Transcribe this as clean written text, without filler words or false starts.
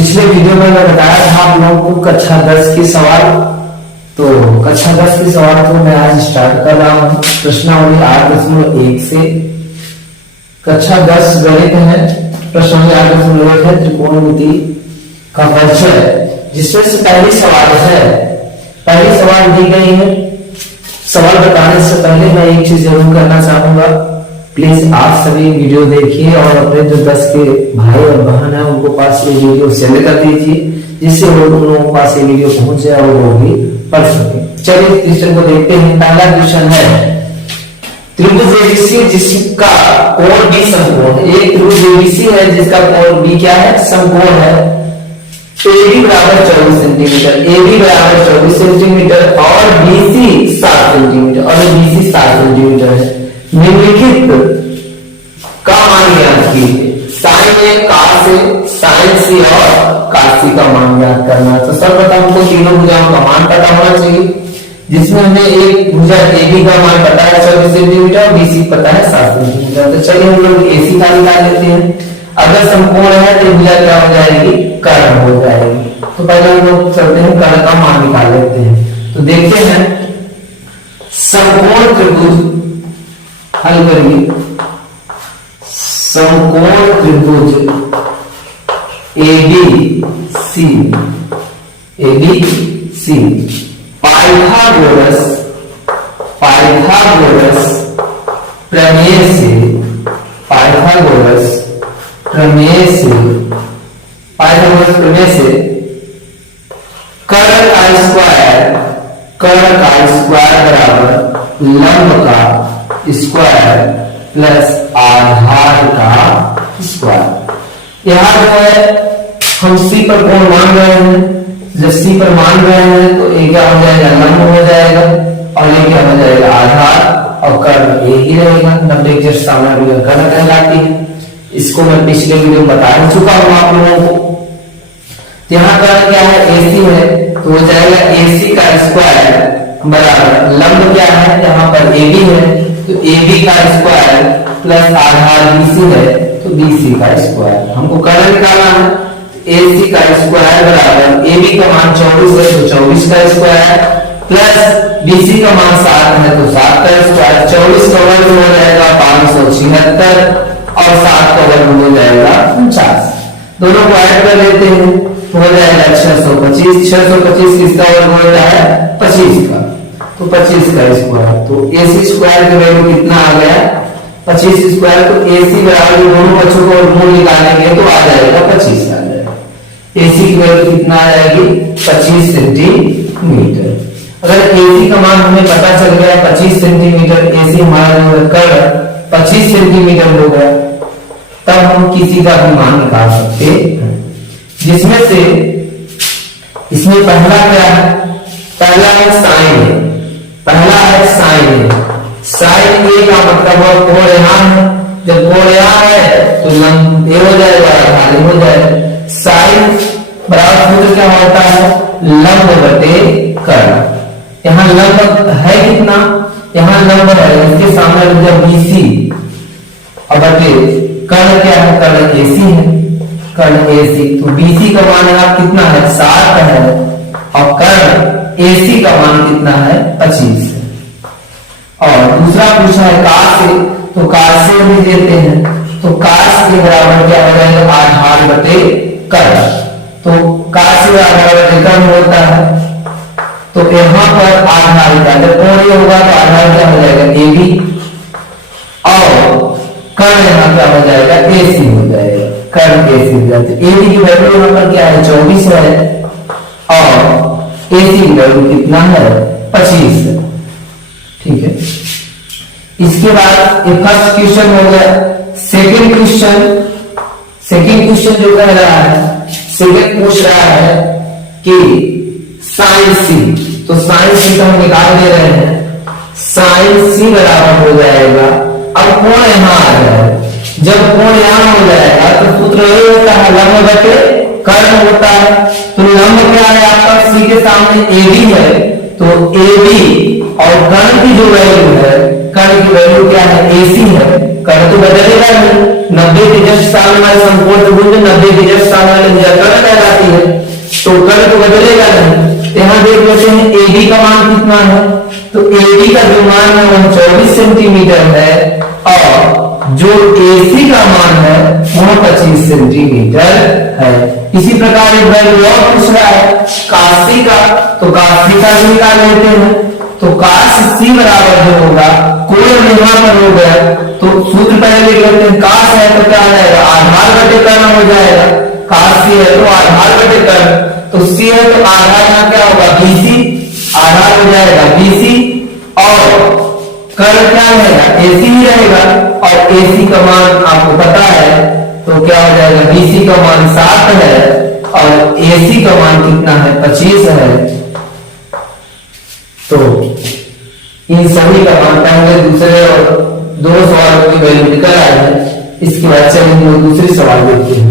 पिछले वीडियो में मैं बताया था आप लोगों को कक्षा 10 की सवाल। तो कक्षा 10 की सवाल को मैं आज स्टार्ट कर रहा हूँ। प्रश्नावली 8.1 से कक्षा 10 गणित है। प्रश्नावली 8.1 है त्रिकोणमिति का परिचय, जिसमें से पहली सवाल है। पहली सवाल दी गई है। सवाल बताने से पहले मैं एक चीज जरूर करना चाहूंगा, प्लीज आप सभी वीडियो देखिए और अपने जो 10 के भाई और बहन है उनको पास ये वीडियो शेयर कर दीजिए, जिससे वो लोगों के पास ये वीडियो पहुंच जाए और वो भी पढ़ सके। चलिए क्वेश्चन को देखते हैं। पहला क्वेश्चन है त्रिभुज एबीसी जिसका कोण बी समकोण। एक त्रिभुज एबीसी है जिसका कोण बी क्या है, समकोण है। AB बराबर 24 सेंटीमीटर, AB बराबर 24 सेंटीमीटर और BC 7 सेंटीमीटर और BC 7 सेंटीमीटर है। निम्नलिखित का मान ज्ञात कीजिए। साइन ए cos ए, साइन सी और cos सी का मान ज्ञात करना। तो सर्वप्रथम हमको तीनों भुजाओं का मान पता होना चाहिए, जिसमें हमें एक भुजा AB का मान पता है 24 सेंटीमीटर और BC पता है 7 सेंटीमीटर। तो चलिए हम लोग AC का निकाल लेते हैं। अगर समकोण है तो भुजा क्या हो जाएगी, कर्ण हो जाएगी। तो पहले हम लोग चलते हैं कर्ण का मान निकाल लेते हैं। तो देखते हैं समकोण त्रिभुज हल करिए। समकोण त्रिभुज ABC पाइथागोरस प्रमेय से कर्ण का स्क्वायर बराबर लंब का स्क्वायर प्लस आधार का स्क्वायर। यहाँ जो है हम C पर कोण मान रहे हैं। जब C पर मान रहे हैं तो ये क्या हो जाएगा, लंब हो जाएगा और ये क्या हो जाएगा, आधार। और कर्ण एक ही रहेगा, 90 जस्ट सामने कर्ण कहलाती है। इसको मैं पिछले वीडियो में बता चुका हूं आप लोगों को। यहाँ कर्ण क्या है, AC है, तो हो जाएगा AC का स्क्वायर बराबर लंब क्या है, यहाँ पर AB है तो AB का स्क्वायर प्लस आधार BC है तो BC का स्क्वायर। हमको कर्ण निकालना है। AC का स्क्वायर बराबर AB का मान 24 है तो 24 का स्क्वायर प्लस BC का मान 7 है तो 7 का स्क्वायर। 24 का वर्ग हो जाएगा 576 और 7 का वर्ग हो जाएगा 49। दोनों को ऐड कर लेते हैं तो हो जाएगा 625। 625 किसका वर्ग होता है, 25 का, तो 25 का स्क्वायर। तो AC स्क्वायर की वैल्यू कितना आ गया, 25 स्क्वायर। तो AC बराबर दोनों बच्चों को वर्गमूल निकालेंगे तो आ जाएगा 25 आ जाएगा। AC की वैल्यू कितना आ जाएगी, 25 सेंटीमीटर। अगर AC का मान हमें पता चल गया 25 सेंटीमीटर, AC हमारा जो कर्ण 25 सेंटीमीटर हो गया, तब हम किसी का भी मान निकाल सकते हैं। जिसमें से इसमें पहला क्या है, पहला है साइन ए। पहला है साइन ए। साइन ए का मतलब कोण यहाँ है। जब कोण यहाँ है तो लंब ए हो जाएगा, आधार हो जाएगा। साइन बराबर सूत्र क्या होता है, लंब बटे कर्ण। यहाँ लंब है कितना, यहाँ लंब है, इसके सामने जब BC और बटे कर्ण क्या है, कर्ण AC है, कर्ण AC। तो BC का मान यहाँ कितना है, 7 है और कर्ण AC का मान कितना है, 25 है। और दूसरा पूछा है cos से, तो cos से भी देते हैं। तो cos के बराबर क्या हो जाएगा, आधार बटे कर्ण। तो cos से आधार बटे कर्ण होता है। तो यहाँ पर आधार का जब कोण ये होगा तो आधार क्या हो जाएगा, AB और कर्ण यहाँ क्या हो जाएगा, AC हो जाएगा। कर्ण AC हो जाएगा। AB की वैल्यू यहाँ पर क्या है, 24 है और AC की वैल्यू कितना है, 25 है। ठीक है। इसके बाद ये फर्स्ट क्वेश्चन हो गया। सेकंड क्वेश्चन जो कह रहा है, सेकंड पूछ रहा है कि साइन C। तो साइन C का हम निकाल दे रहे हैं। साइन C बराबर हो जाएगा, अब कोण यहाँ आ जाएगा। जब कोण यहाँ हो जाएगा तो सूत्र ये होता है लंब बटे कर्ण होता है। तो लंब क्या है आपका, C के सामने AB है तो AB और कर्ण की जो वैल्यू है, कर्ण की वैल्यू क्या है, AC है। कर्ण तो बदलेगा नहीं, 90 के जस्ट सामने वाले समकोण त्रिभुज में 90 के जस्ट सामने वाले भुजा कर्ण कहलाता जाती है तो कर्ल तो बदलेगा नहीं। यहाँ देख लेते हैं एडी का मान कितना है, तो एडी का जो मान है वह 24 सेंटीमीटर है और जो एसी का मान है वह 25 सेंटीमीटर है। इसी प्रकार एक वैल्यू और पूछ रहा है काशी का, तो काशी का भी निकाल लेते हैं। तो काश सी बराबर जो होगा कोण यहाँ पर हो गया, तो सूत्र पहले लिख लेते हैं। काश है तो क्या आ जाएगा, आधार बटे कर्ण हो जाएगा। काश सी है तो आधार बटे कर्ण, तो सी है तो आधार यहाँ क्या होगा बीसी, आधार हो जाएगा बीसी और कर्ण क्या रहेगा एसी ही रहेगा और एसी का मान आपको पता है तो क्या हो जाएगा बीसी का मान 7 है और एसी का मान कितना है 25 है। तो इन सभी का मान पहले दूसरे और दोनों सवालों की वैल्यू निकल आए हैं। इसके बाद चलिए दूसरी सवाल देखते हैं।